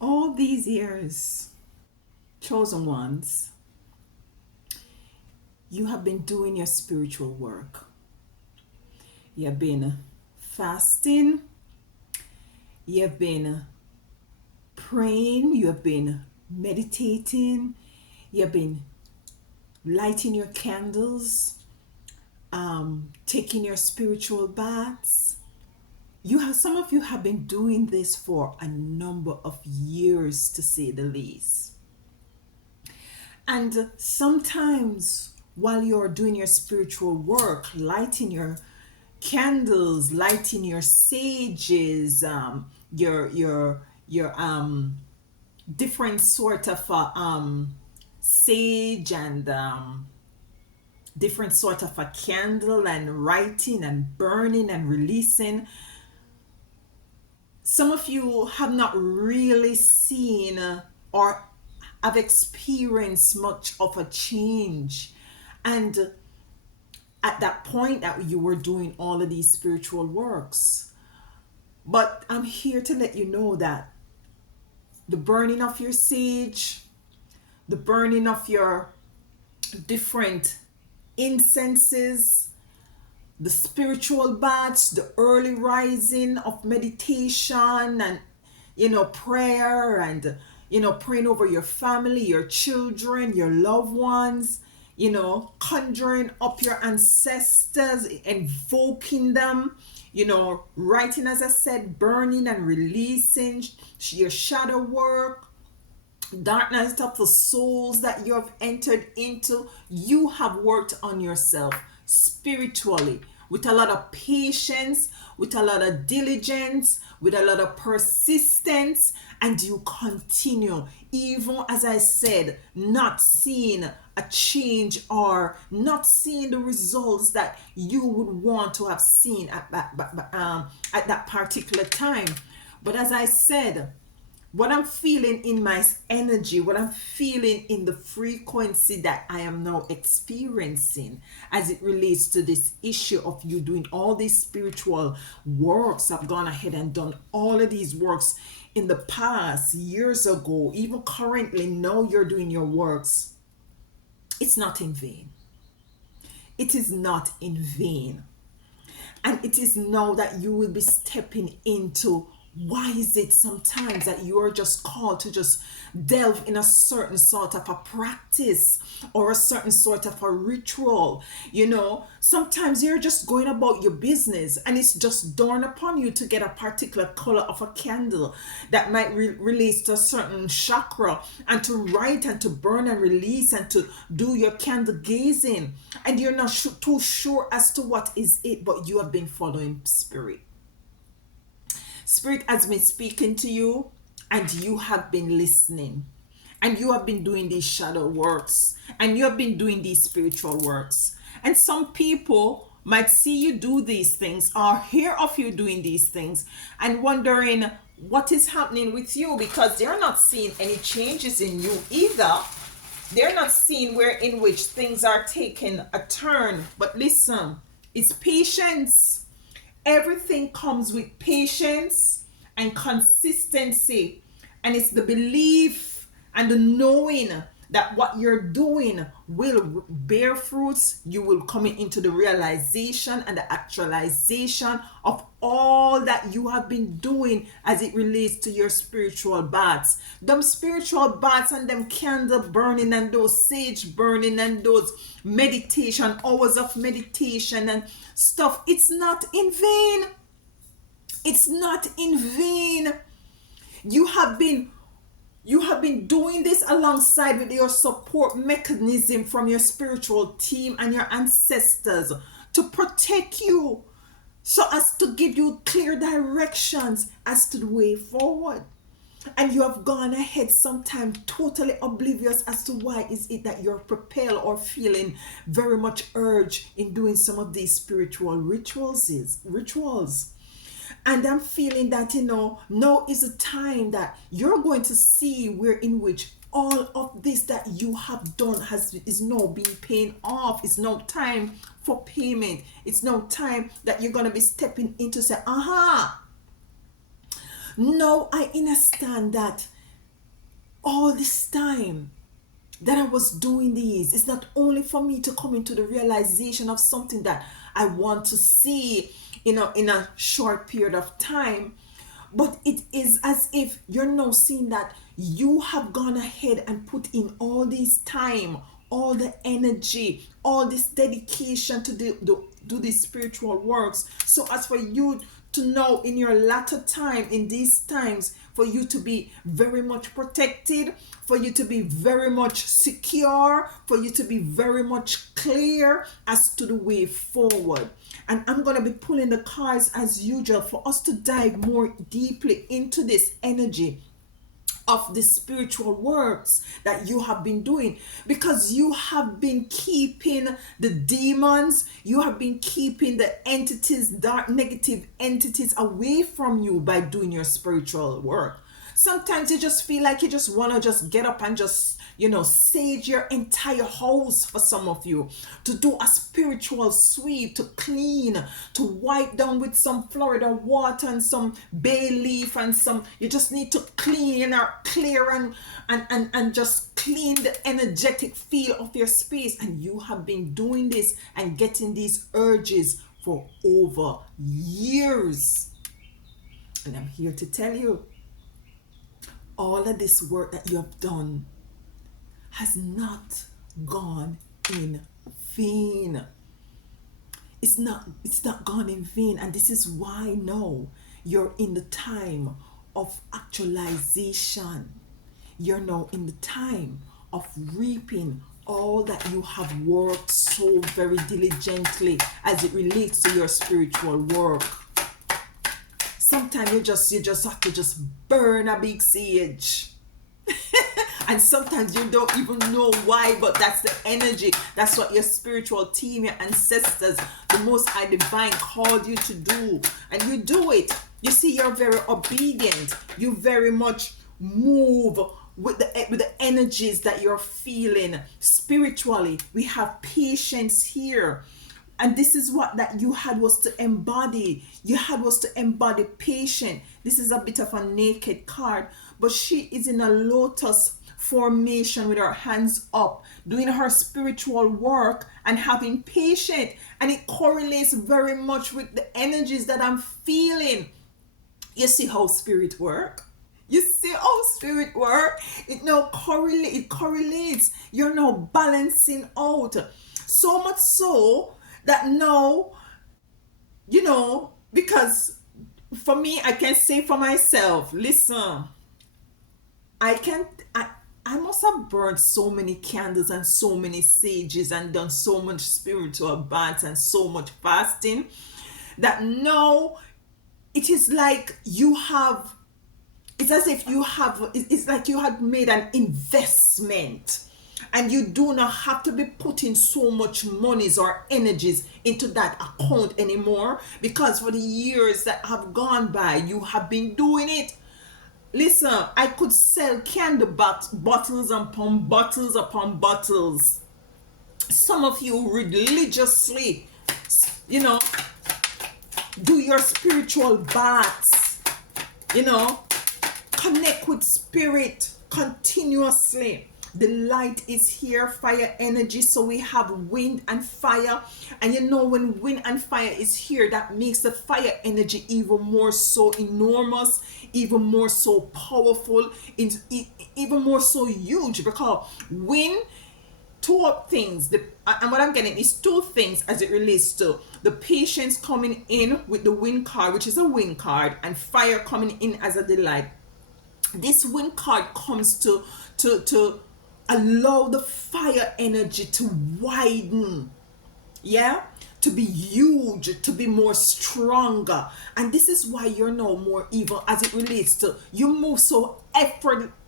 All these years, chosen ones, you have been doing your spiritual work. You have been fasting, you have been praying, you have been meditating, you have been lighting your candles, taking your spiritual baths. Some of you have been doing this for a number of years, to say the least. And sometimes while you're doing your spiritual work, lighting your candles, lighting your sages, your different sort of sage and different sort of a candle, and writing and burning and releasing, some of you have not really seen or have experienced much of a change. And at that point that you were doing all of these spiritual works. But I'm here to let you know that the burning of your sage, the burning of your different incenses, the spiritual baths, the early rising of meditation and prayer, and praying over your family, your children, your loved ones, conjuring up your ancestors, invoking them, writing, as I said, burning and releasing your shadow work, darkness of the souls that you have entered into. You have worked on yourself spiritually with a lot of patience, with a lot of diligence, with a lot of persistence, and you continue, even as I said, not seeing a change or not seeing the results that you would want to have seen at that particular time. But as I said, what I'm feeling in my energy, what I'm feeling in the frequency that I am now experiencing as it relates to this issue of you doing all these spiritual works. I've gone ahead and done all of these works in the past, years ago, even currently, now you're doing your works. It's not in vain. It is not in vain. And it is now that you will be stepping into why is it sometimes that you are just called to just delve in a certain sort of a practice or a certain sort of a ritual. Sometimes you're just going about your business and it's just dawned upon you to get a particular color of a candle that might release to a certain chakra, and to write and to burn and release and to do your candle gazing, and you're not too sure as to what is it, but you have been following spirit. Spirit has been speaking to you, and you have been listening, and you have been doing these shadow works, and you have been doing these spiritual works. And some people might see you do these things or hear of you doing these things and wondering what is happening with you, because they're not seeing any changes in you either. They're not seeing where in which things are taking a turn. But listen, it's patience. Everything comes with patience and consistency, and it's the belief and the knowing that what you're doing will bear fruits. You will come into the realization and the actualization of all that you have been doing as it relates to your spiritual baths. Them spiritual baths and them candle burning and those sage burning and those meditation, hours of meditation and stuff, it's not in vain. It's not in vain. You have been doing this alongside with your support mechanism from your spiritual team and your ancestors to protect you, so as to give you clear directions as to the way forward. And you have gone ahead sometimes totally oblivious as to why is it that you're propelled or feeling very much urged in doing some of these spiritual rituals. And I'm feeling that, now is a time that you're going to see where in which all of this that you have done is now being paid off. It's now time for payment. It's now time that you're going to be stepping into say, aha, no, I understand that all this time that I was doing these, it's not only for me to come into the realization of something that I want to see, in a short period of time, but it is as if you're now seeing that you have gone ahead and put in all this time, all the energy, all this dedication to do these spiritual works. So as for you to know in your latter time, in these times, for you to be very much protected, for you to be very much secure, for you to be very much clear as to the way forward. And I'm going to be pulling the cards as usual for us to dive more deeply into this energy of the spiritual works that you have been doing, because you have been keeping the demons, you have been keeping the entities, dark negative entities, away from you by doing your spiritual work. Sometimes you just feel like you just want to just get up and just, sage your entire house, for some of you, to do a spiritual sweep, to clean, to wipe down with some Florida water and some bay leaf and some, you just need to clean or clear and just clean the energetic feel of your space. And you have been doing this and getting these urges for over years. And I'm here to tell you, all of this work that you have done has not gone in vain. It's not gone in vain. And this is why now you're in the time of actualization. You're now in the time of reaping all that you have worked so very diligently as it relates to your spiritual work. Sometimes you just have to just burn a big sage. And sometimes you don't even know why, but that's the energy. That's what your spiritual team, your ancestors, the Most High Divine called you to do. And you do it. You see, you're very obedient. You very much move with the energies that you're feeling spiritually. We have patience here. And this is what that you had was to embody. You had was to embody patience. This is a bit of a naked card, but she is in a lotus formation with her hands up, doing her spiritual work and having patience. And it correlates very much with the energies that I'm feeling. You see how spirit work? You see how spirit work? It correlates. You're now balancing out. So much so that now, because for me, I can say for myself, listen, I must have burned so many candles and so many sages and done so much spiritual baths and so much fasting that now it is like it's as if it's like you had made an investment, and you do not have to be putting so much monies or energies into that account anymore, because for the years that have gone by, you have been doing it. Listen, I could sell candy bottles upon bottles upon bottles. Some of you religiously, do your spiritual baths, connect with spirit continuously. The light is here, fire energy. So we have wind and fire. And when wind and fire is here, that makes the fire energy even more so enormous, even more so powerful, even more so huge. Because wind, two things, and what I'm getting is two things as it relates to the patience coming in with the wind card, which is a wind card, and fire coming in as a delight. This wind card comes to allow the fire energy to widen, to be huge, to be more stronger. And this is why you're now more evil as it relates to, you move so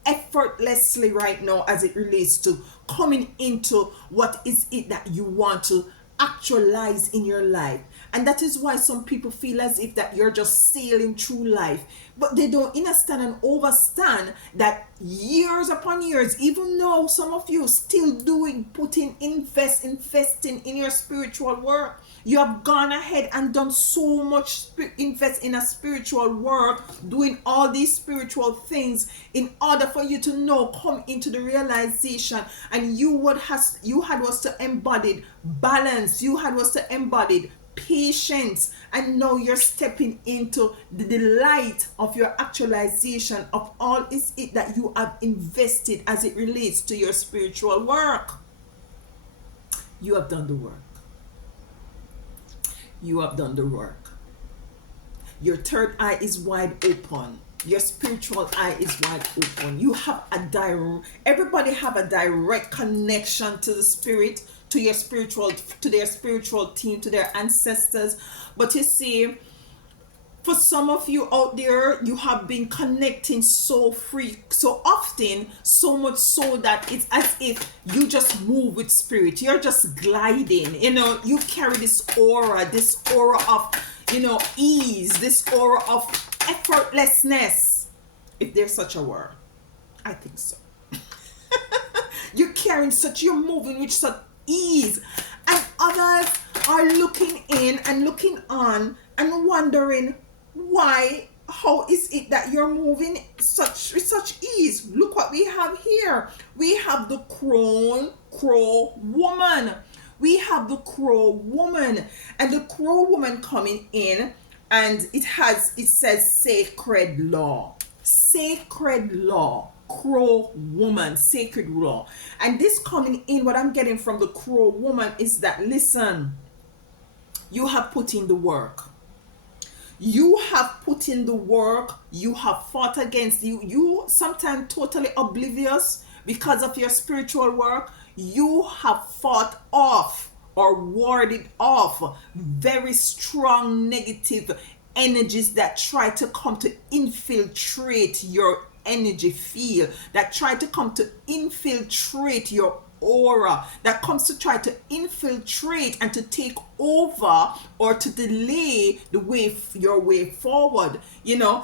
effortlessly right now as it relates to coming into what is it that you want to actualize in your life. And that is why some people feel as if that you're just sailing through life, but they don't understand and overstand that years upon years, even though some of you still doing, investing in your spiritual work, you have gone ahead and done so much, invest in a spiritual work, doing all these spiritual things in order for you to know, come into the realization, and you had was to embody balance, you had was to embody patience, and now you're stepping into the delight of your actualization of all is it that you have invested as it relates to your spiritual work. You have done the work. You have done the work. Your third eye is wide open. Your spiritual eye is wide open. You have everybody have a direct connection to the spirit, to your spiritual, to their spiritual team, to their ancestors. But you see, for some of you out there, you have been connecting so often, so much so that it's as if you just move with spirit. You're just gliding. You carry this aura of, ease, this aura of effortlessness, if there's such a word. I think so. You're moving with such ease, and others are looking in and looking on and wondering how is it that you're moving with such ease. Look what we have here. We have the crow woman. We have the crow woman, and the crow woman coming in, and it says sacred law, crow woman, sacred law. And this coming in, what I'm getting from the crow woman is that, listen, you have put in the work. You have put in the work. You have fought against you sometimes totally oblivious because of your spiritual work. You have fought off or warded off very strong negative energies that try to come to infiltrate your energy field, that try to come to infiltrate your aura, that comes to try to infiltrate and to take over or to delay your way forward.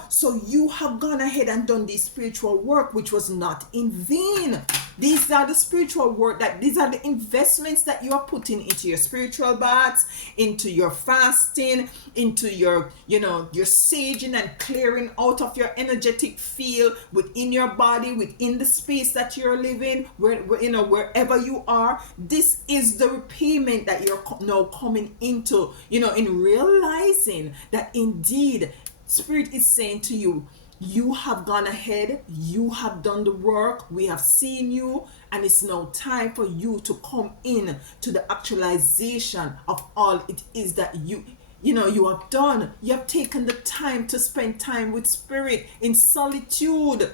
So you have gone ahead and done this spiritual work, which was not in vain. These are the spiritual work, these are the investments that you are putting into your spiritual baths, into your fasting, into your saging and clearing out of your energetic field within your body, within the space that you're living, wherever you are. This is the repayment that you're now coming into, in realizing that indeed Spirit is saying to you, you have gone ahead, you have done the work, we have seen you, and it's now time for you to come in to the actualization of all it is that you have done. You have taken the time to spend time with Spirit in solitude.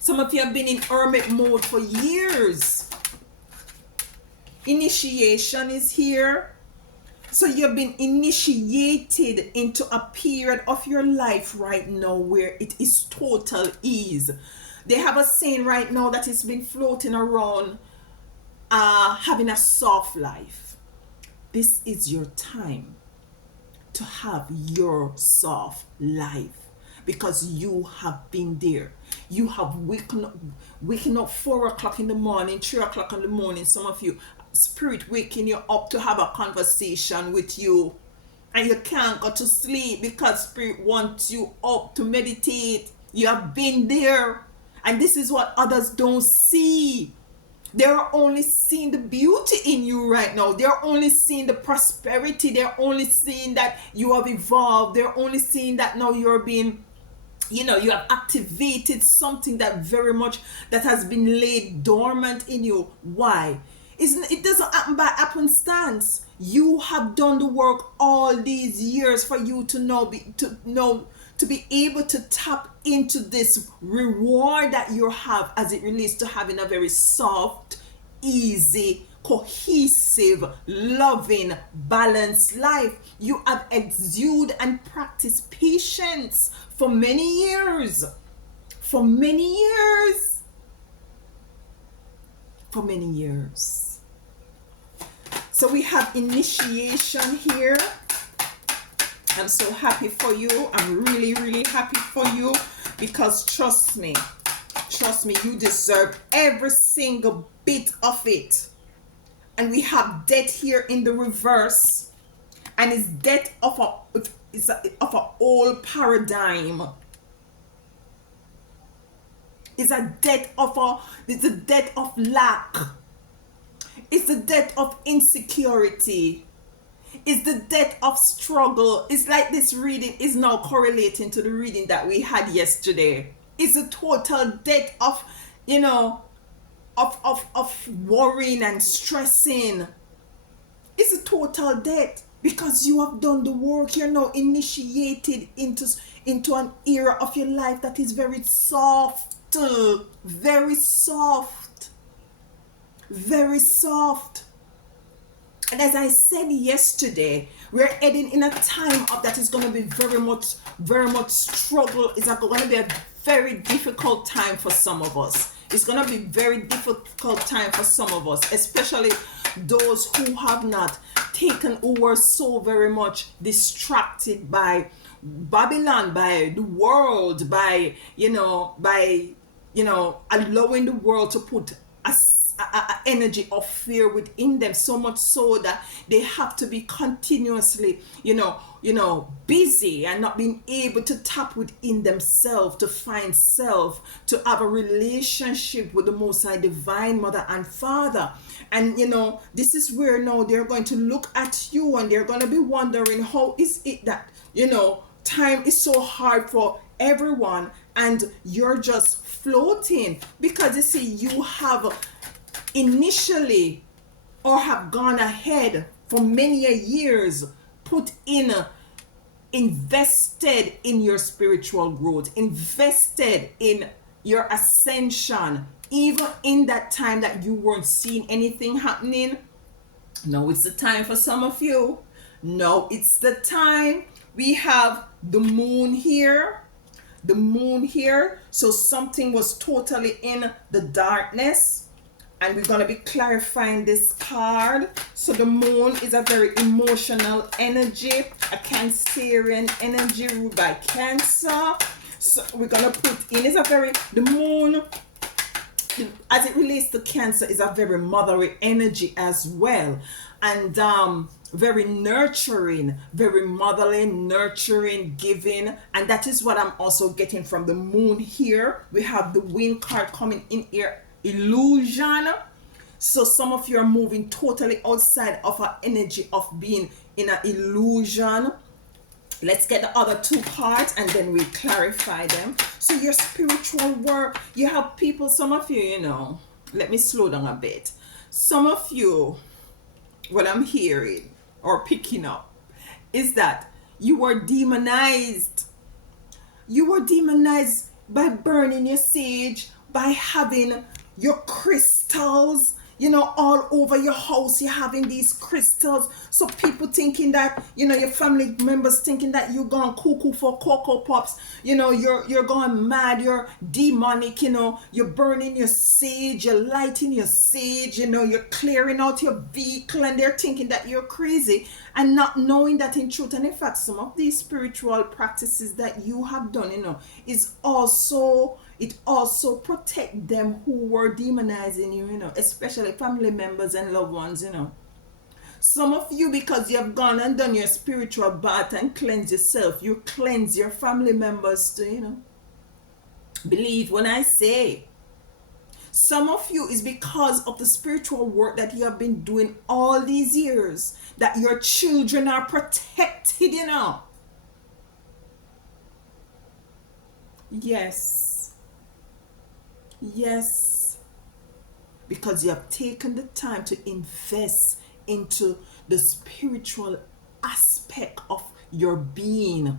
Some of you have been in hermit mode for years. Initiation is here. So you've been initiated into a period of your life right now where it is total ease. They have a saying right now that has been floating around, having a soft life. This is your time to have your soft life, because you have been there. You have waking up 4 o'clock in the morning, 3 o'clock in the morning. Some of you, Spirit waking you up to have a conversation with you, and you can't go to sleep because Spirit wants you up to meditate. You have been there, and this is what others don't see. They're only seeing the beauty in you right now. They're only seeing the prosperity. They're only seeing that you have evolved. They're only seeing that now you're being, you have activated something that very much that has been laid dormant in you. Why? It doesn't happen by happenstance. You have done the work all these years for you to be able to tap into this reward that you have as it relates to having a very soft, easy, cohesive, loving, balanced life. You have exuded and practiced patience for many years. For many years. For many years. So we have initiation here. I'm so happy for you. I'm really, really happy for you, because trust me, you deserve every single bit of it. And we have death here in the reverse, and it's death of of a old paradigm. It's a death of lack. It's the death of insecurity. It's the death of struggle. It's like this reading is now correlating to the reading that we had yesterday. It's a total death of, you know, of worrying and stressing. It's a total death, because you have done the work. You're now initiated into an era of your life that is very soft, very soft, very soft. And as I said yesterday, we're heading in a time of that is going to be very much struggle. It's going to be a very difficult time for some of us. It's going to be very difficult time for some of us, especially those who have not taken, who were so very much distracted by Babylon, by the world, by allowing the world to put a energy of fear within them, so much so that they have to be continuously busy and not being able to tap within themselves, to find self, to have a relationship with the Most High Divine Mother and Father. And this is where now they're going to look at you, and they're going to be wondering, how is it that time is so hard for everyone and you're just floating? Because you see, you have initially, or have gone ahead for many years, invested in your spiritual growth, invested in your ascension, even in that time that you weren't seeing anything happening. Now it's the time for some of you. Now it's the time. We have the moon here, so something was totally in the darkness, and we're going to be clarifying this card. So the moon is a very emotional energy, a Cancerian energy ruled by Cancer. So we're going to put in, the moon, as it relates to Cancer, is a very motherly energy as well, and very nurturing, very motherly, nurturing, giving. And that is what I'm also getting from the moon here. We have the wind card coming in here, illusion. So some of you are moving totally outside of our energy of being in an illusion. Let's get the other two cards and then we clarify them. So your spiritual work, you have people, some of you, let me slow down a bit. Some of you, what I'm hearing or picking up is that you were demonized. You were demonized by burning your sage, by having your crystals, all over your house. You're having these crystals. So people thinking that, your family members thinking that you're going cuckoo for Cocoa Pops. You're going mad. You're demonic. You're burning your sage. You're lighting your sage. You're clearing out your vehicle, and they're thinking that you're crazy, and not knowing that in truth and in fact, some of these spiritual practices that you have done, it also protect them who were demonizing you, especially family members and loved ones. Some of you, because you have gone and done your spiritual bath and cleanse yourself, you cleanse your family members too. Believe when I say. Some of you is because of the spiritual work that you have been doing all these years, that your children are protected. Yes, because you have taken the time to invest into the spiritual aspect of your being.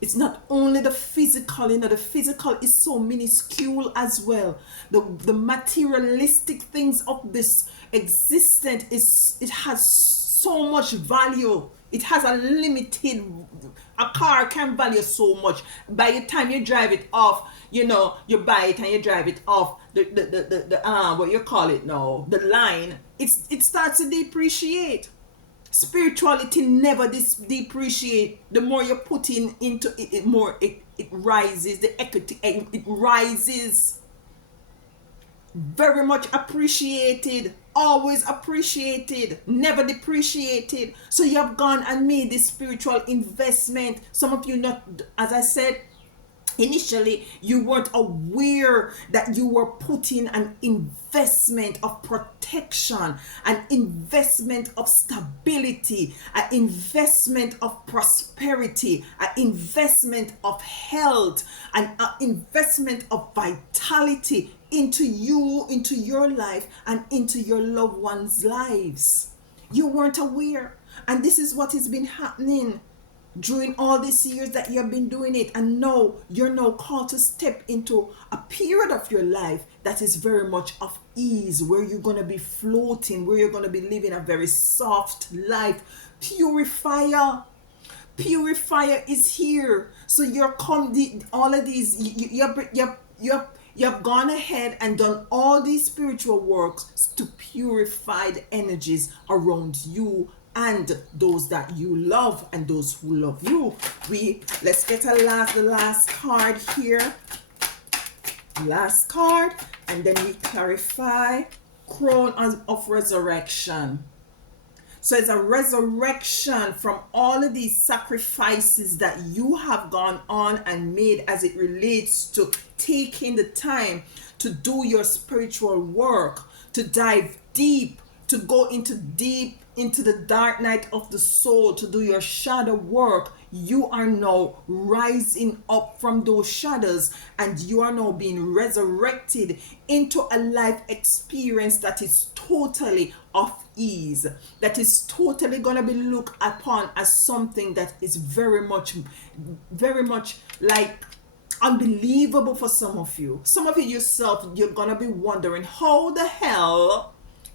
It's not only the physical, the physical is so minuscule as well. The materialistic things of this existence it has so much value. It has a car can value so much. By the time you drive it off, you buy it and you drive it off the what you call it now, the line, it starts to depreciate. Spirituality never depreciate. The more you put in into it, it more it rises. The equity, it rises. Very much appreciated, always appreciated, never depreciated. So you have gone and made this spiritual investment. Some of you, not, as I said initially, you weren't aware that you were putting an investment of protection, an investment of stability, an investment of prosperity, an investment of health, an investment of vitality into you, into your life, and into your loved ones' lives. You weren't aware. And this is what has been happening during all these years that you have been doing it. And now you're now called to step into a period of your life that is very much of ease, where you're going to be floating, where you're going to be living a very soft life. Purifier is here. So you're all of these, you have gone ahead and done all these spiritual works to purify the energies around you and those that you love and those who love you. Let's get the last card here. Last card, and then we clarify crown of resurrection. So it's a resurrection from all of these sacrifices that you have gone on and made as it relates to taking the time to do your spiritual work, to dive deep, to go into the dark night of the soul, to do your shadow work. You are now rising up from those shadows, and you are now being resurrected into a life experience that is totally of ease, that is totally going to be looked upon as something that is very much like unbelievable for some of you. Some of you yourself, you're going to be wondering, how the hell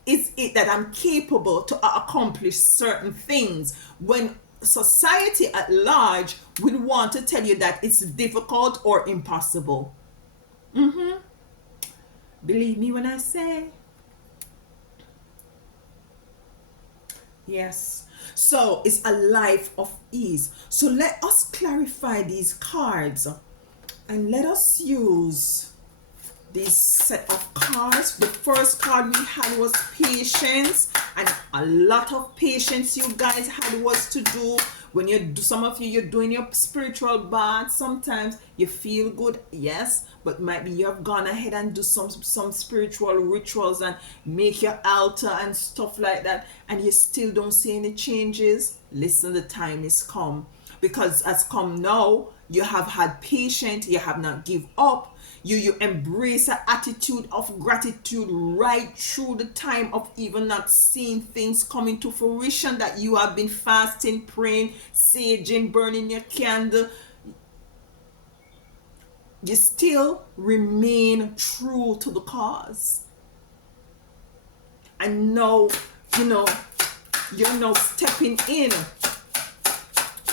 is it that I'm capable to accomplish certain things, when society at large will want to tell you that it's difficult or impossible? Believe me when I say yes. So it's a life of ease. So let us clarify these cards, and let us use this set of cards. The first card we had was patience, and a lot of patience you guys had was to do. When some of you, you're doing your spiritual bath, sometimes you feel good, yes, but might be you have gone ahead and do some spiritual rituals and make your altar and stuff like that, and you still don't see any changes. Listen, the time is come, because as come now, you have had patience, you have not give up. You embrace an attitude of gratitude right through the time of even not seeing things coming to fruition, that you have been fasting, praying, saging, burning your candle. You still remain true to the cause. And now, you're now stepping in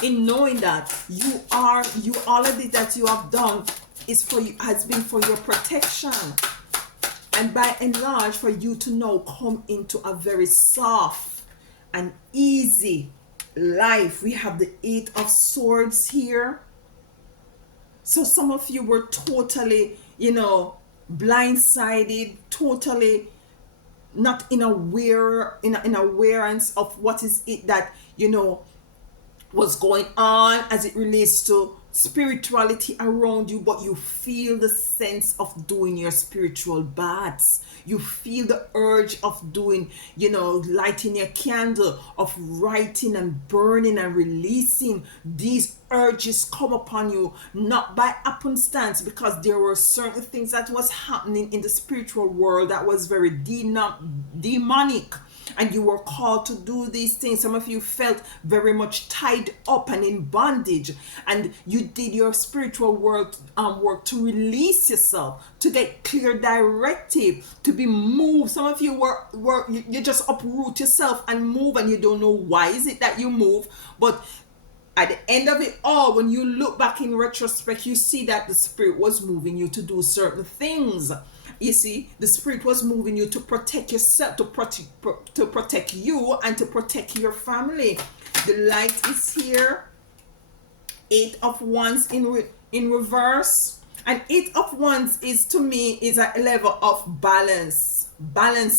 knowing that all of this that you have done has been for your protection, and by and large for you to now come into a very soft and easy life. We have the 8 of Swords here. So some of you were totally blindsided, totally not in awareness of what is it that was going on as it relates to spirituality around you, but you feel the sense of doing your spiritual baths. You feel the urge of doing, lighting your candle, of writing and burning and releasing. These urges come upon you not by happenstance, because there were certain things that was happening in the spiritual world that was very demonic, and you were called to do these things. Some of you felt very much tied up and in bondage, and you did your spiritual work to release yourself, to get clear directive, to be moved. Some of you you just uproot yourself and move, and you don't know why is it that you move, but at the end of it all, when you look back in retrospect, you see that the spirit was moving you to do certain things. You see, the spirit was moving you to protect yourself, to protect you, and to protect your family. The light is here. Eight of Wands in reverse, and Eight of Wands is, to me, is a level of balance.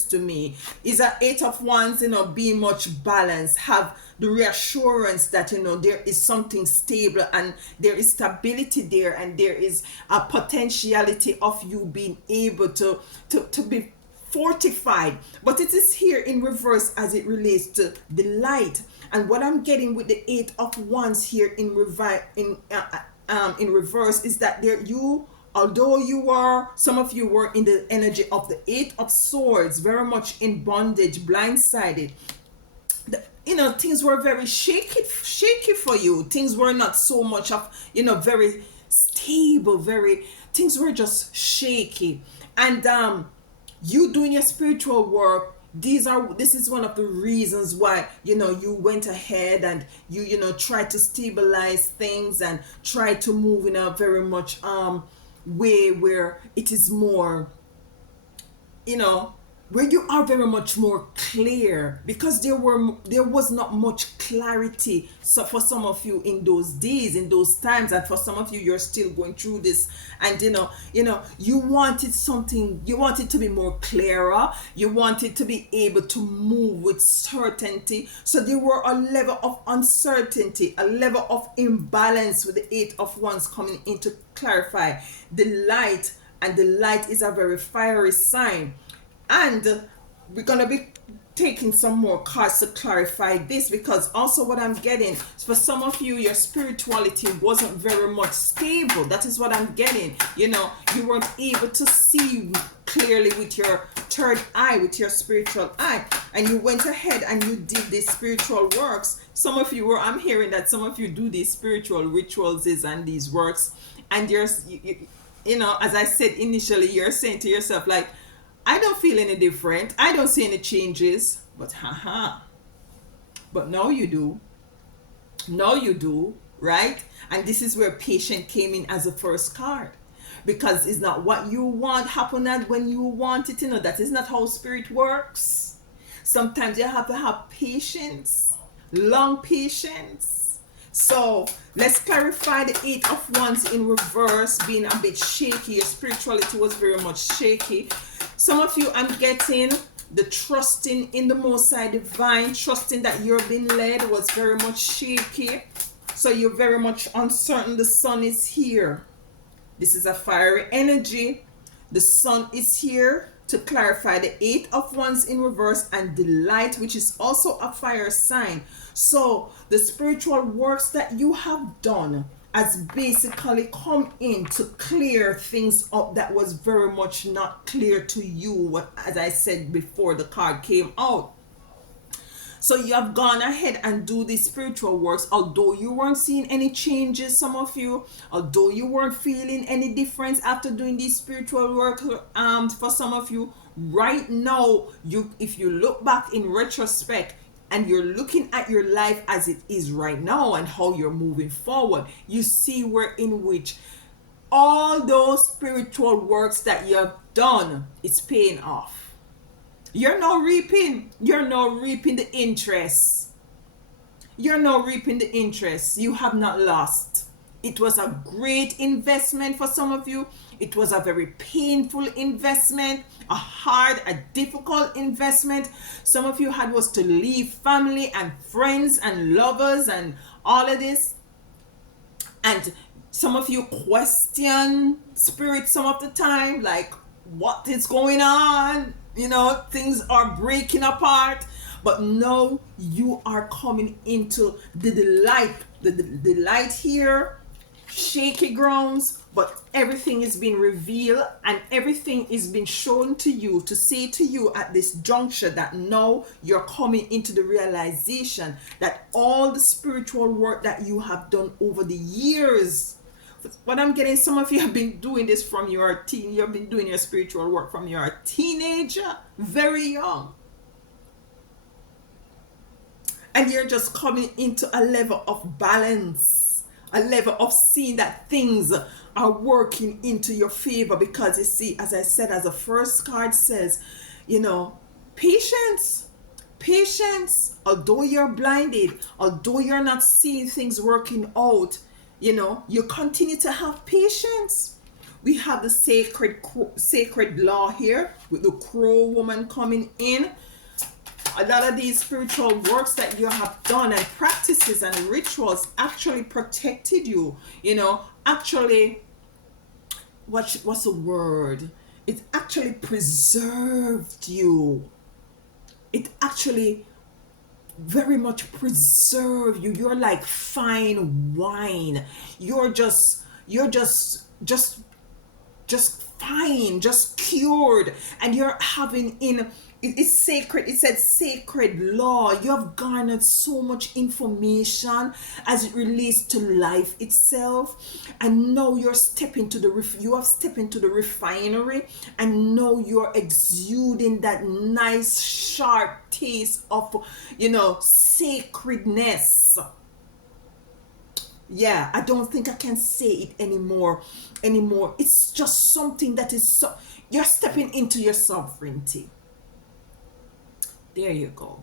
To me is a Eight of Wands, being much balanced, have the reassurance that there is something stable, and there is stability there, and there is a potentiality of you being able to be fortified. But it is here in reverse as it relates to the light. And what I'm getting with the Eight of Wands here in reverse is that although some of you were in the energy of the Eight of Swords, very much in bondage, blindsided. Things were very shaky for you. Things were not so much of, very stable. Things were just shaky. And you doing your spiritual work, this is one of the reasons why you went ahead and you tried to stabilize things and try to move in a very much way where it is more, where you are very much more clear, because there was not much clarity. So for some of you in those days, in those times, and for some of you, you're still going through this, and you wanted something, you wanted to be more clearer, you wanted to be able to move with certainty. So there were a level of uncertainty, a level of imbalance with the Eight of Wands coming in to clarify the light. And the light is a very fiery sign. And we're going to be taking some more cards to clarify this, because also what I'm getting, for some of you, your spirituality wasn't very much stable. That is what I'm getting. You weren't able to see clearly with your third eye, with your spiritual eye, and you went ahead and you did these spiritual works. Some of you I'm hearing that some of you do these spiritual rituals and these works, and as I said initially, you're saying to yourself, like, I don't feel any different. I don't see any changes. But But now you do. Now you do, right? And this is where patient came in as a first card. Because it's not what you want happening when you want it. That is not how spirit works. Sometimes you have to have patience. Long patience. So let's clarify the Eight of Wands in reverse being a bit shaky. Your spirituality was very much shaky. Some of you, I'm getting the trusting in the Most High Divine, trusting that you're being led, was very much shaky. So you're very much uncertain. The Sun is here. This is a fiery energy. The Sun is here to clarify the Eight of Wands in reverse and the light, which is also a fire sign. So the spiritual works that you have done has basically come in to clear things up that was very much not clear to you, as I said before the card came out. So you have gone ahead and do these spiritual works, although you weren't seeing any changes, some of you, although you weren't feeling any difference after doing these spiritual work. For some of you right now, if you look back in retrospect and you're looking at your life as it is right now and how you're moving forward, you see where in which all those spiritual works that you have done is paying off. You're now reaping the interest. You're now reaping the interest. You have not lost. It was a great investment for some of you. It was a very painful investment, a hard, a difficult investment. Some of you was to leave family and friends and lovers and all of this. And some of you question spirit some of the time, like, what is going on? Things are breaking apart. But now you are coming into the light. The light here, shaky grounds, but everything is being revealed and everything is being shown to you, to say to you at this juncture that now you're coming into the realization that all the spiritual work that you have done over the years, what I'm getting, some of you have been doing this from your teen. You've been doing your spiritual work from you're a teenager, very young. and you're just coming into a level of balance, a level of seeing that things are working into your favor. Because you see, as I said, as the first card says, you know, patience. Patience, although you're blinded, although you're not seeing things working out, you know, you continue to have patience. We have the sacred law here with the crow woman coming in. A lot of these spiritual works that you have done and practices and rituals actually protected you, you know, actually, what's the word? It actually preserved you. It actually very much preserve you. You're like fine wine. You're just fine, just cured, and you're having in it's sacred. It said sacred law. You have garnered so much information as it relates to life itself, and now you're stepping to you have stepped into the refinery, and now you're exuding that nice sharp taste of, you know, sacredness. Yeah, I don't think I can say it anymore. It's just something that is so, you're stepping into your sovereignty. There you go.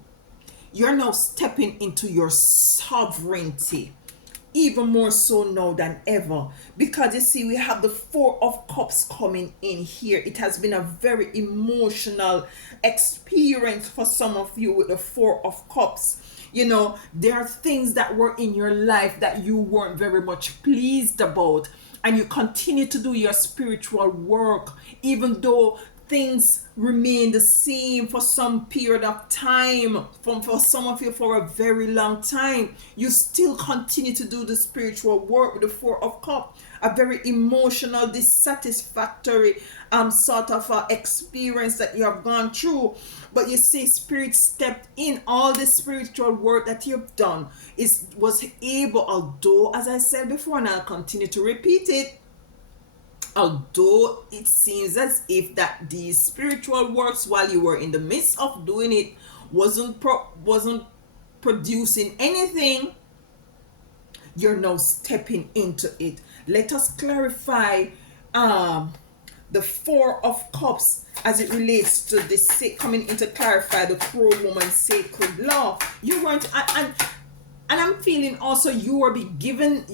You're now stepping into your sovereignty, even more so now than ever, because you see, we have the Four of Cups coming in here. It has been a very emotional experience for some of you with the Four of Cups. You know, there are things that were in your life that you weren't very much pleased about, and you continue to do your spiritual work even though things remain the same for some period of time. For some of you, for a very long time, you still continue to do the spiritual work with the Four of Cups. A very emotional, dissatisfactory sort of experience that you have gone through. But you see, Spirit stepped in. All the spiritual work that you've done was able, although, as I said before, and I'll continue to repeat it, although it seems as if that these spiritual works, while you were in the midst of doing it, wasn't producing anything, you're now stepping into it. Let us clarify the Four of Cups as it relates to this, coming in to clarify the Crow Woman sacred law. You weren't, and I'm feeling also you were given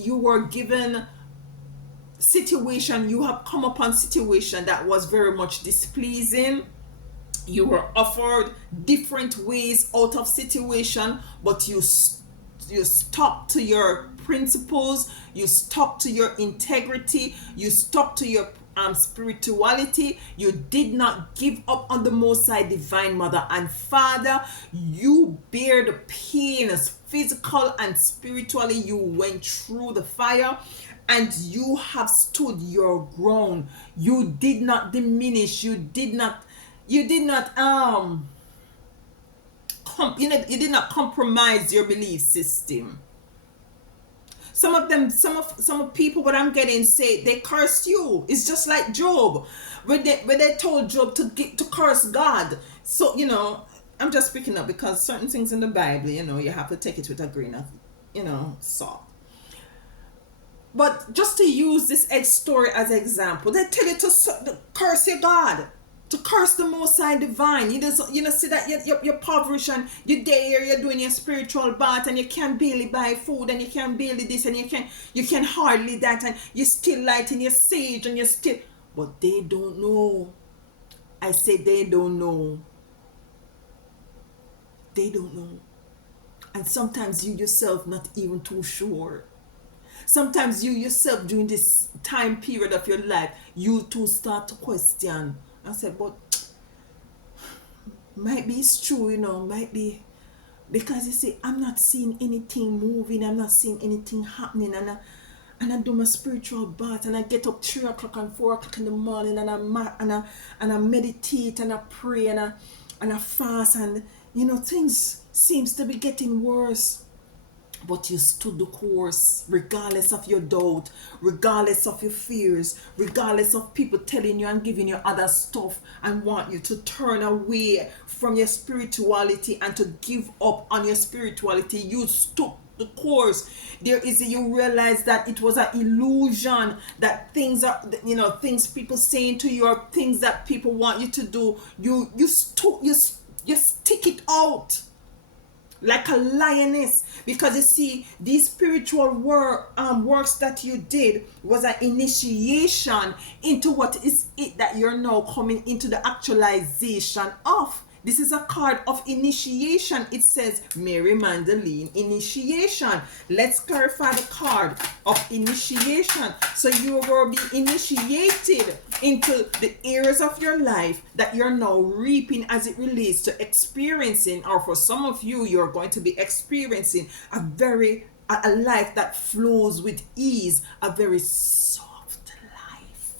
situation. You have come upon situation that was very much displeasing. You were offered different ways out of situation, but you stuck to your principles, you stuck to your integrity, you stuck to your spirituality. You did not give up on the Most High Divine Mother and Father. You bear the pains, physical and spiritually. You went through the fire, and you have stood your ground. You did not diminish. You did not you did not compromise your belief system. Some of people, what I'm getting, say they cursed you. It's just like Job, when they told Job to curse God. So, you know, I'm just picking up because certain things in the Bible, you know, you have to take it with a grain of, you know, salt. But just to use this Ed story as an example, they tell you to curse your God, to curse the Most High Divine. You know, see that you're impoverished, and you're there, you're doing your spiritual bath, and you can't barely buy food, and you can't barely this, and you can hardly that, and you're still lighting your sage, and you're still, but they don't know. I say they don't know. They don't know. And sometimes you yourself not even too sure. Sometimes you yourself, during this time period of your life, you too start to question. I said, but might be it's true, you know, might be, because you see, I'm not seeing anything moving, I'm not seeing anything happening, and I do my spiritual bath, and I get up 3 o'clock and 4 o'clock in the morning, and I meditate, and I pray, and I fast, and you know, things seems to be getting worse. but you stood the course regardless of your doubt, regardless of your fears, regardless of people telling you and giving you other stuff and want you to turn away from your spirituality and to give up on your spirituality. You stood the course. There is, you realize that it was an illusion, that things are, things people saying to you or things that people want you to do, you stick it out like a lioness, because you see, these spiritual works that you did was an initiation into what is it that you're now coming into the actualization of. This is a card of initiation. It says Mary Magdalene initiation. Let's clarify the card of initiation. So you will be initiated into the areas of your life that you're now reaping as it relates to experiencing, or for some of you, you're going to be experiencing a life that flows with ease, a very soft life.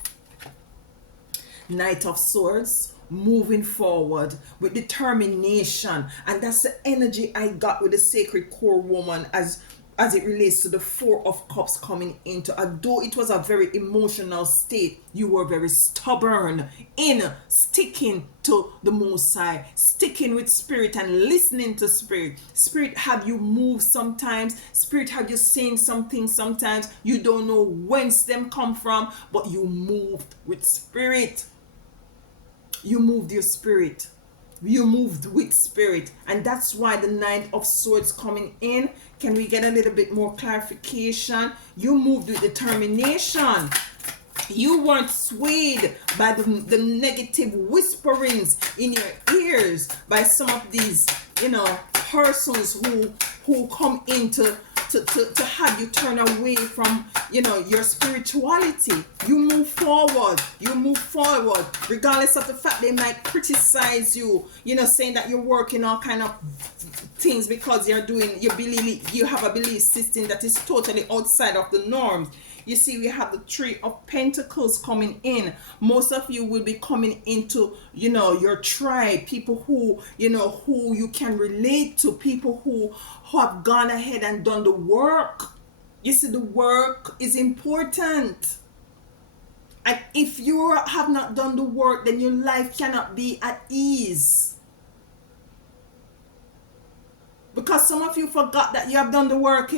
Knight of Swords, moving forward with determination, and that's the energy I got with the sacred core woman as it relates to the Four of Cups coming into. Although it was a very emotional state, you were very stubborn in sticking to the Most High, sticking with Spirit and listening to Spirit. Spirit have you move sometimes, Spirit have you saying something sometimes, you don't know whence them come from, but you moved with Spirit. You moved your spirit. You moved with Spirit. And that's why the Knight of Swords coming in. Can we get a little bit more clarification? You moved with determination. You weren't swayed by the negative whisperings in your ears by some of these, persons who come into to have you turn away from, your spirituality. You move forward. Regardless of the fact they might criticize you, saying that you're working all kind of things because you have a belief system that is totally outside of the norms. You see, we have the Three of Pentacles coming in. Most of you will be coming into, your tribe, people who you can relate to, people who have gone ahead and done the work. You see, the work is important. And if you have not done the work, then your life cannot be at ease. Because some of you forgot that you have done the work,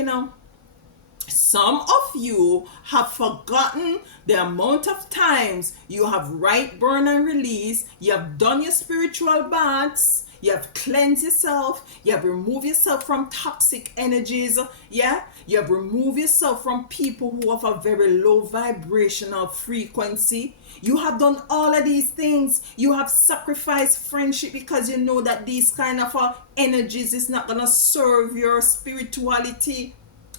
Some of you have forgotten the amount of times you have write, burn, and release. You have done your spiritual baths. You have cleansed yourself. You have removed yourself from toxic energies. Yeah? You have removed yourself from people who have a very low vibrational frequency. You have done all of these things. You have sacrificed friendship because you know that these kind of energies is not going to serve your spirituality.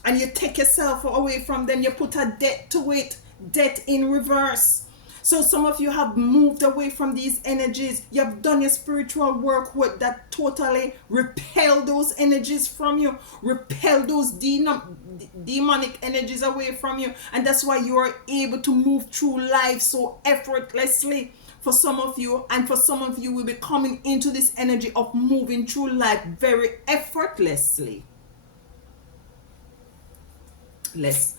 And you take yourself away from them. You put a debt to it. Debt in reverse. So some of you have moved away from these energies. You have done your spiritual work that totally repel those energies from you. Repel those demonic energies away from you. And that's why you are able to move through life so effortlessly. For some of you, and for some of you will be coming into this energy of moving through life very effortlessly. Let's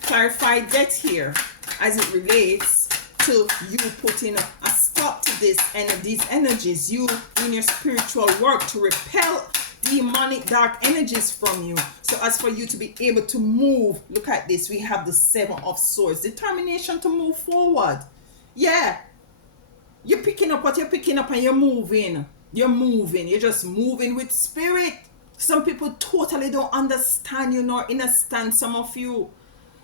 clarify that here as it relates to you putting a stop to this and these energies, you in your spiritual work to repel demonic dark energies from you. So as for you to be able to move, look at this, we have the Seven of Swords, determination to move forward. Yeah, you're picking up what you're picking up and you're moving. You're just moving with Spirit. Some people totally don't understand you nor understand some of you,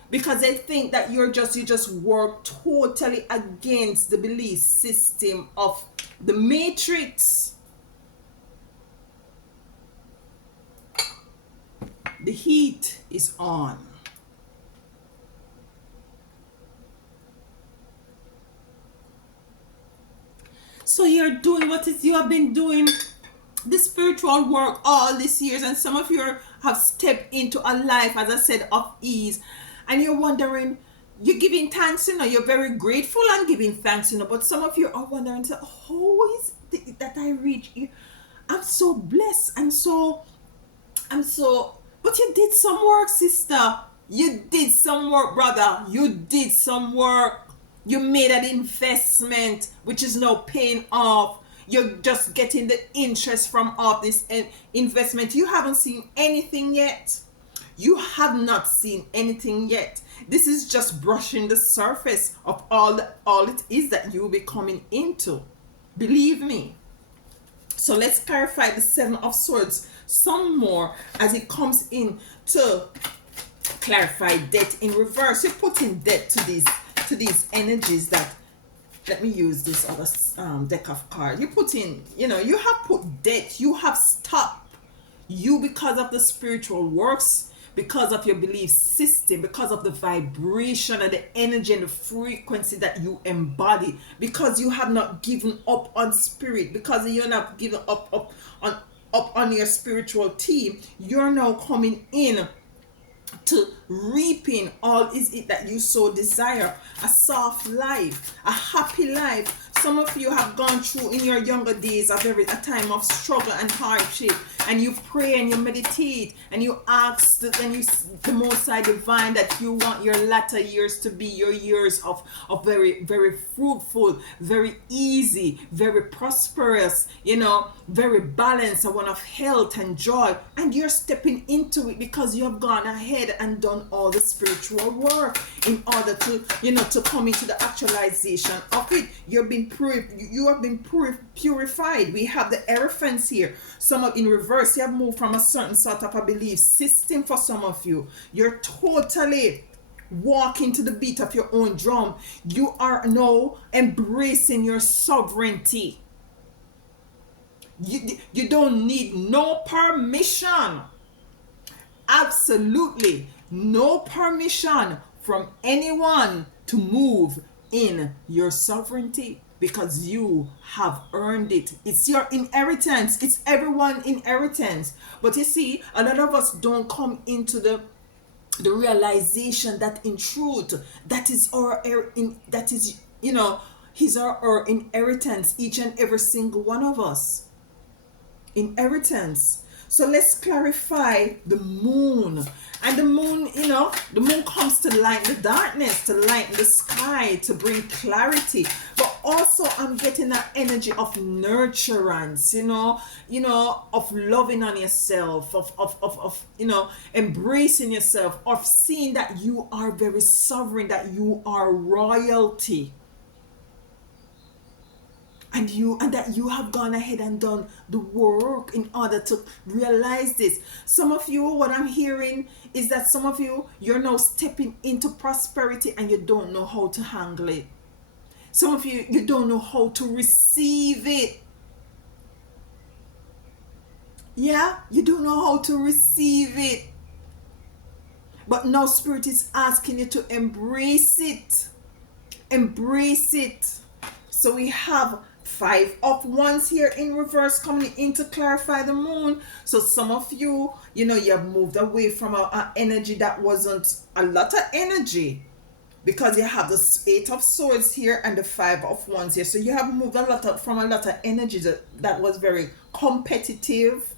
because they think that you just work totally against the belief system of the matrix. The heat is on. So you're doing what you have been doing, the spiritual work all these years, and some of you have stepped into a life, as I said, of ease, and you're wondering, you're giving thanks, you're very grateful and giving thanks, but some of you are wondering, how is it that I reach? I'm so blessed, I'm so But you did some work, sister. You did some work, brother. You did some work. You made an investment which is now paying off. You're just getting the interest from all this investment. You haven't seen anything yet. You have not seen anything yet. This is just brushing the surface of all it is that you'll be coming into. Believe me. So let's clarify the Seven of Swords some more as it comes in to clarify death in reverse. You're putting death to these energies that, let me use this other deck of cards. You put in, you have put death. You have stopped. You, because of the spiritual works, because of your belief system, because of the vibration and the energy and the frequency that you embody, because you have not given up on spirit, because you're not given up on your spiritual team, you're now coming in to reaping all is it that you so desire. A soft life, a happy life. Some of you have gone through in your younger days a time of struggle and hardship, and you pray and you meditate and you ask the Most High Divine that you want your latter years to be your years of very, very fruitful, very easy, very prosperous, very balanced, a one of health and joy, and you're stepping into it because you have gone ahead and done all the spiritual work in order to to come into the actualization of it. You have been purified. We have the Hierophants here. Some of in reverse, you have moved from a certain sort of a belief system. For some of you, you're totally walking to the beat of your own drum. You are now embracing your sovereignty. You don't need no permission. Absolutely no permission from anyone to move in your sovereignty, because you have earned it. It's your inheritance. It's everyone's inheritance. But you see, a lot of us don't come into the realization that in truth, that is he's our inheritance, each and every single one of us. Inheritance. So let's clarify the moon. And the moon, the moon comes to lighten the darkness, to lighten the sky, to bring clarity. But also I'm getting that energy of nurturance, of loving on yourself, of embracing yourself, of seeing that you are very sovereign, that you are royalty. And that you have gone ahead and done the work in order to realize this. Some of you, what I'm hearing is that some of you're now stepping into prosperity and you don't know how to handle it. Some of you don't know how to receive it. Yeah, you don't know how to receive it. But now Spirit is asking you to embrace it. Embrace it. So we have Five of Wands here in reverse coming in to clarify the moon. So some of you, you have moved away from an energy that wasn't a lot of energy, because you have the Eight of Swords here and the Five of Wands here. So you have moved from a lot of energy that was very competitive,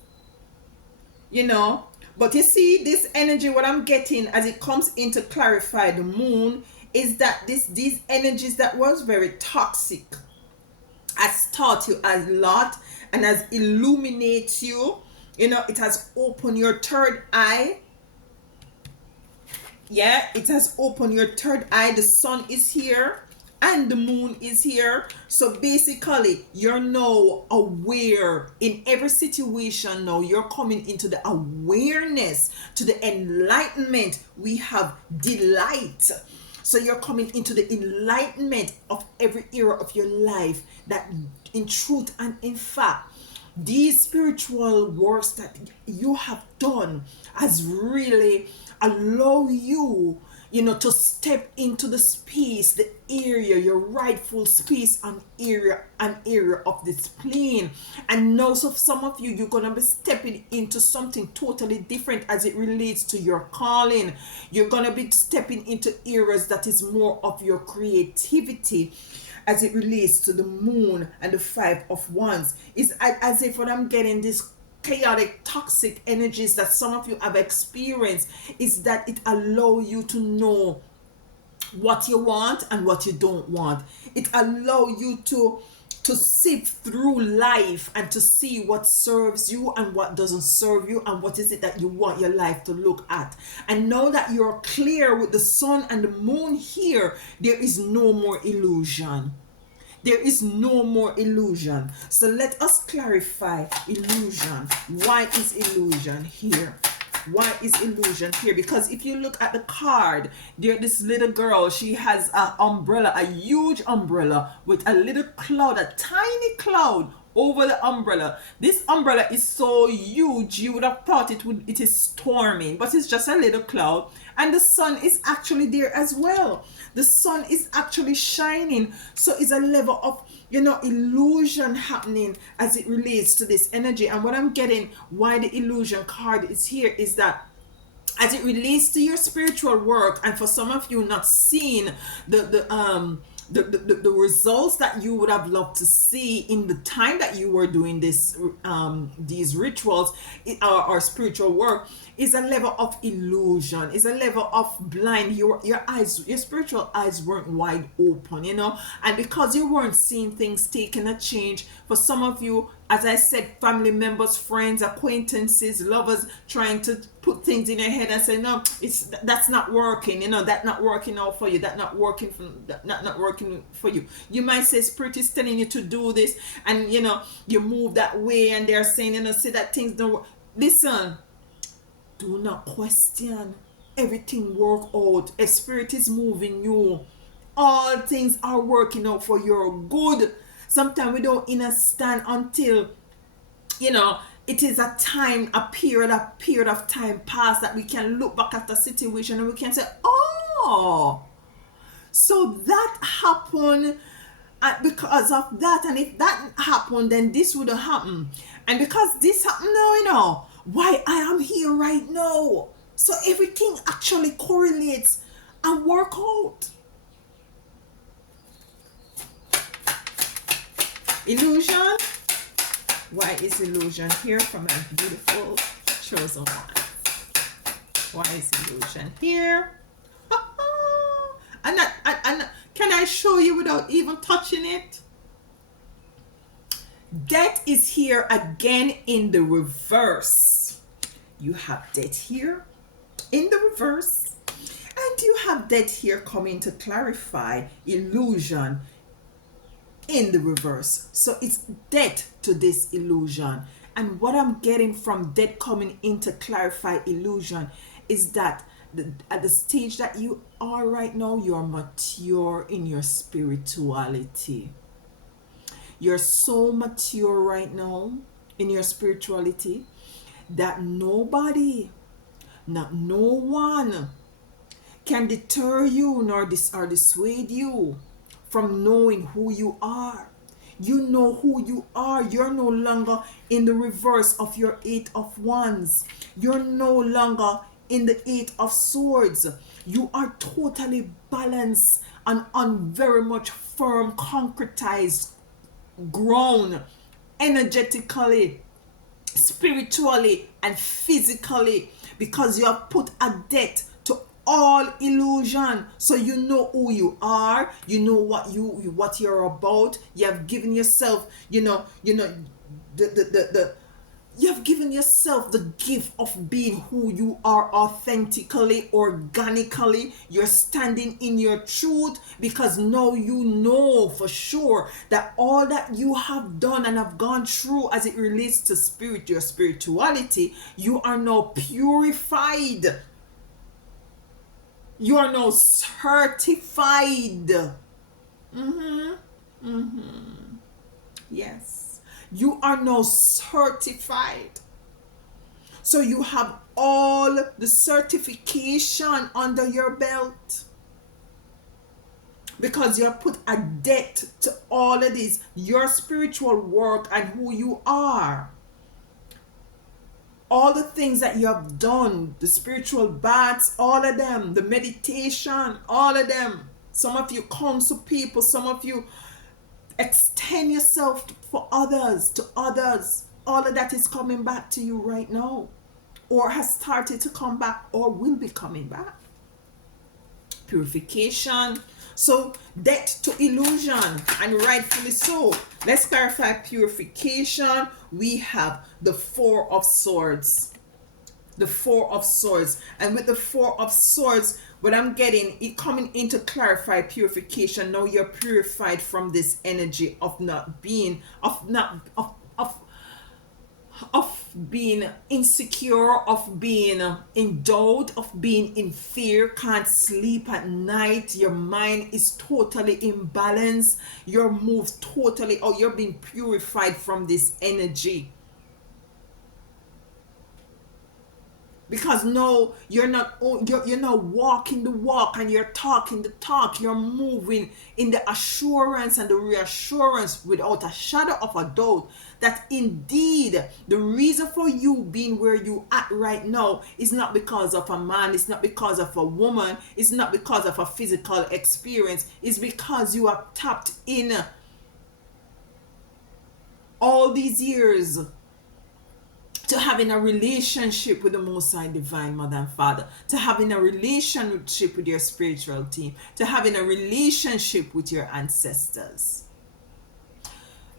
But you see, this energy, what I'm getting as it comes in to clarify the moon, is that these energies that was very toxic has taught you a lot and has illuminated you. It has opened your third eye. Yeah, it has opened your third eye. The sun is here and the moon is here. So basically, you're now aware in every situation. Now you're coming into the awareness, to the enlightenment. We have delight. So you're coming into the enlightenment of every era of your life, that in truth and in fact, these spiritual works that you have done has really allowed you, to step into the space, the area, your rightful space and area of this plane. And now, so some of you're going to be stepping into something totally different as it relates to your calling. You're going to be stepping into areas that is more of your creativity as it relates to the moon and the Five of Wands. It's as if what I'm getting, this chaotic, toxic energies that some of you have experienced, is that it allows you to know what you want and what you don't want. It allows you to sift through life and to see what serves you and what doesn't serve you, and what is it that you want your life to look at. And now that you're clear with the sun and the moon here, there is no more illusion. There is no more illusion. So let us clarify illusion. Why is illusion here? Why is illusion here? Because if you look at the card, there this little girl, she has an umbrella, a huge umbrella with a little cloud, a tiny cloud over the umbrella. This umbrella is so huge, you would have thought it is storming, but it's just a little cloud. And the sun is actually there as well. The sun is actually shining. So it's a level of, illusion happening as it relates to this energy. And what I'm getting, why the illusion card is here, is that as it relates to your spiritual work, and for some of you not seeing the results that you would have loved to see in the time that you were doing this these rituals, or spiritual work, is a level of illusion, is a level of blind. Your eyes, your spiritual eyes weren't wide open, and because you weren't seeing things taking a change. For some of you, as I said, family members, friends, acquaintances, lovers, trying to put things in your head and say, no, that's not working, that's not working out for you, that's not working for you. You might say spirit is telling you to do this, and you move that way, and they're saying, say that things don't work. Listen, do not question. Everything work out. A spirit is moving you. All things are working out for your good. Sometimes we don't understand until it is a period of time past, that we can look back at the situation and we can say, oh, so that happened because of that, and if that happened, then this would have happened, and because this happened now, why I am here right now. So everything actually correlates and work out. Illusion. Why is illusion here from a beautiful chosen one? Why is illusion here? And can I show you without even touching it? Death is here again in the reverse. You have death here in the reverse, and you have death here coming to clarify illusion in the reverse. So it's death to this illusion. And what I'm getting from death coming in to clarify illusion is that at the stage that you are right now, you're mature in your spirituality. You're so mature right now in your spirituality that nobody, not no one, can deter you nor dissuade you from knowing who you are. You know who you are. You're no longer in the reverse of your 8 of Wands. You're no longer in the 8 of Swords. You are totally balanced and on very much firm, concretized ground, energetically, spiritually, and physically, because you have put a death to all illusion. So you know who you are, you know what you're about. You have given yourself, you have given yourself the gift of being who you are authentically, organically. You're standing in your truth, because now you know for sure that all that you have done and have gone through as it relates to spirit, your spirituality, you are now purified. You are now certified. Yes. You are now certified. So you have all the certification under your belt, because you have put a debt to all of this, your spiritual work and who you are. All the things that you have done, the spiritual baths, all of them, the meditation, all of them. Some of you counsel people, some of you extend yourself for others, to others. all of that is coming back to you right now, or has started to come back, or will be coming back. Purification. So death to illusion, and rightfully so. Let's clarify purification. We have the Four of Swords. The Four of Swords. And with the Four of Swords, what I'm getting, it coming in to clarify purification. Now you're purified from this energy of not being, of being insecure, of being in doubt, of being in fear, can't sleep at night, your mind is totally imbalanced, your moves totally, or you're being purified from this energy. Because no, you're not, you're not walking the walk, and you're talking the talk. You're moving in the assurance and the reassurance without a shadow of a doubt that indeed the reason for you being where you at right now is not because of a man, it's not because of a woman, it's not because of a physical experience, it's because you have tapped in all these years to having a relationship with the Most High Divine Mother and Father, to having a relationship with your spiritual team, to having a relationship with your ancestors.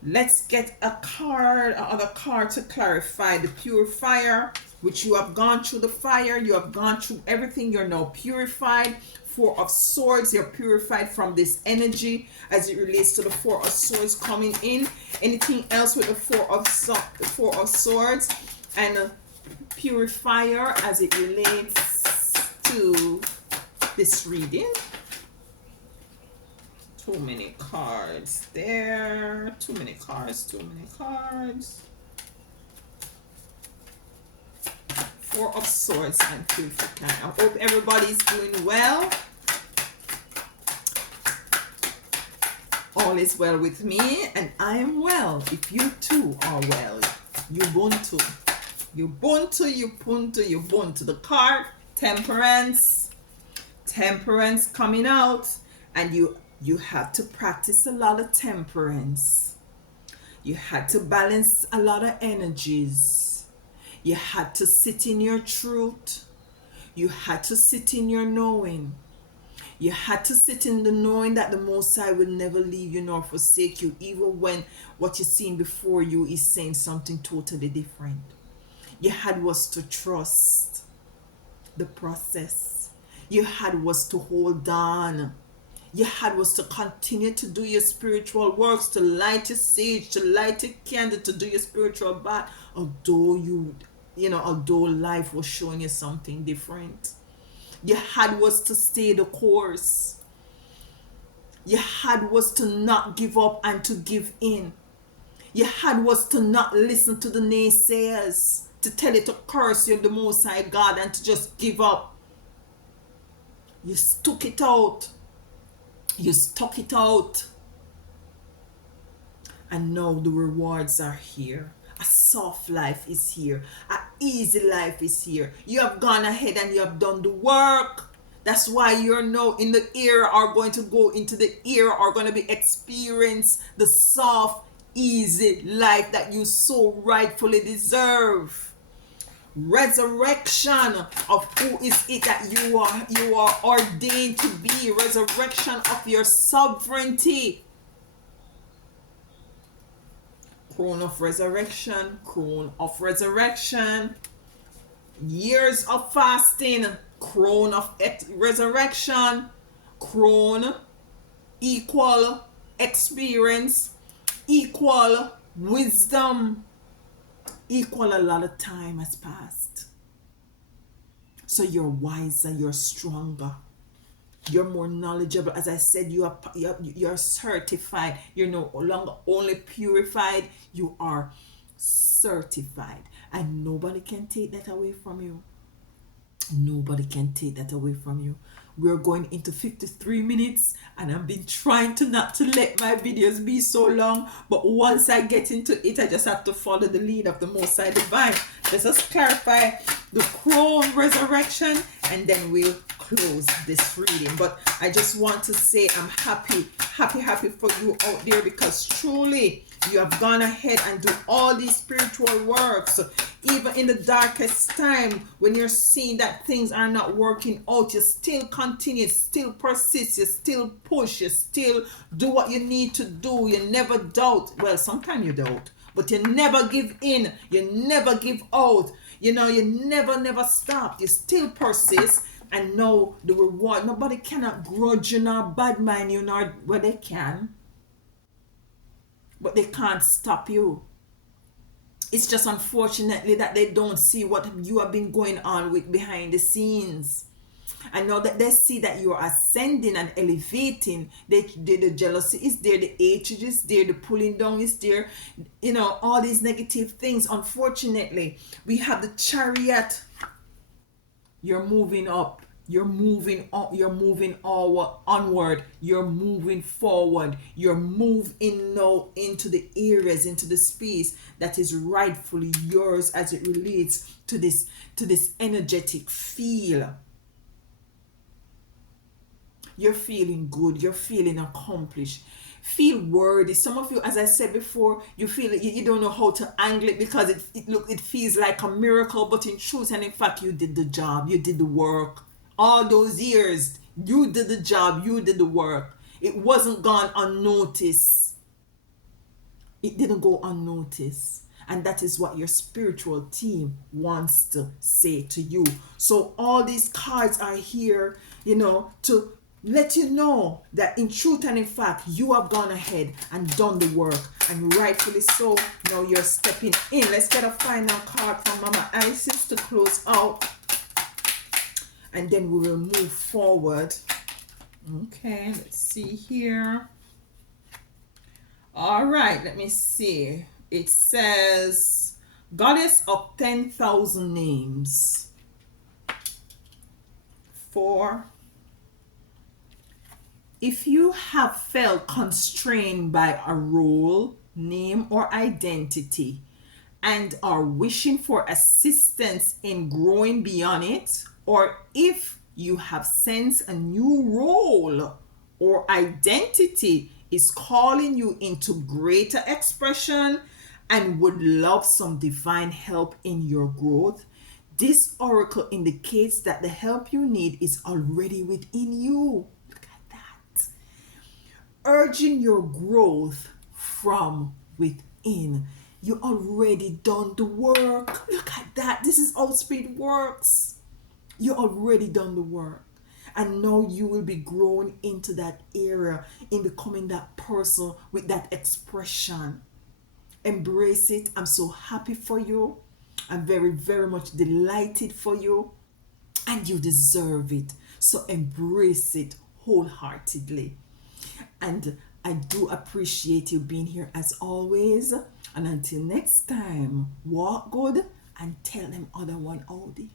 Let's get another card to clarify the purifier, which you have gone through the fire, you have gone through everything, you're now purified. Four of Swords, you're purified from this energy as it relates to the Four of Swords coming in. Anything else with the Four of Swords and purifier as it relates to this reading? Too many cards there. Too many cards. Four of Swords and purification. I hope everybody's doing well. All is well with me, and I am well. If you too are well, Ubuntu. The card, Temperance. Temperance coming out, and you have to practice a lot of temperance. You had to balance a lot of energies. You had to sit in your truth. You had to sit in your knowing. You had to sit in the knowing that the Most High will never leave you nor forsake you, even when what you're seeing before you is saying something totally different. You had was to trust the process. You had was to hold on. You had was to continue to do your spiritual works, to light your sage, to light your candle, to do your spiritual bath, although life was showing you something different. You had was to stay the course. You had was to not give up and to give in. You had was to not listen to the naysayers, to tell you to curse you, the Most High God, and to just give up. You stuck it out. And now the rewards are here. A soft life is here. An easy life is here. You have gone ahead and you have done the work. That's why you're now in the era, are going to go into the era, are going to be experience the soft, easy life that you so rightfully deserve. Resurrection of who is it that you are ordained to be. Resurrection of your sovereignty. Crown of resurrection, years of fasting, crown of resurrection, crown equal experience, equal wisdom, equal a lot of time has passed. So you're wiser, you're stronger. You're more knowledgeable. As I said, you're certified. You're no longer only purified, you are certified. And nobody can take that away from you. Nobody can take that away from you. We're going into 53 minutes, and I've been trying to not to let my videos be so long, but once I get into it, I just have to follow the lead of the Most High Divine. Let's just clarify the crown resurrection, and then we'll close this reading. But I just want to say I'm happy for you out there, because truly you have gone ahead and do all these spiritual works. Even in the darkest time, when you're seeing that things are not working out, you still continue, still persist, you still push, you still do what you need to do. You never doubt. Well, sometimes you doubt, but you never give in, you never give out. You know, you never stop. You still persist, and know the reward. Nobody cannot grudge you nor bad mind you, nor, well, they can, but they can't stop you. It's just unfortunately that they don't see what you have been going on with behind the scenes. And now that they see that you're ascending and elevating, the jealousy is there, the hatred is there, the pulling down is there, you know, all these negative things. Unfortunately, we have the Chariot. You're moving up, you're moving up, you're moving onward, you're moving forward, you're moving now into the areas, into the space that is rightfully yours as it relates to this energetic feel. You're feeling good, you're feeling accomplished, feel worthy. Some of you, as I said before, you feel you don't know how to angle it, because it feels like a miracle, but in truth and in fact, you did the job, you did the work. All those years, you did the job, you did the work. It wasn't gone unnoticed. It didn't go unnoticed. And that is what your spiritual team wants to say to you. So all these cards are here, you know, to let you know that in truth and in fact, you have gone ahead and done the work, and rightfully so. Now you're stepping in. Let's get a final card from Mama Isis to close out, and then we will move forward. Okay, let's see here. All right, let me see. It says Goddess of 10,000 Names. 4. If you have felt constrained by a role, name, or identity, and are wishing for assistance in growing beyond it, or if you have sensed a new role or identity is calling you into greater expression and would love some divine help in your growth, this oracle indicates that the help you need is already within you. Look at that. Urging your growth from within. You already done the work. Look at that. This is how spirit works. You already done the work. And now you will be growing into that area, in becoming that person with that expression. Embrace it. I'm so happy for you. I'm very much delighted for you. And you deserve it. So embrace it wholeheartedly. And I do appreciate you being here as always. And until next time, walk good and tell them other one howdy.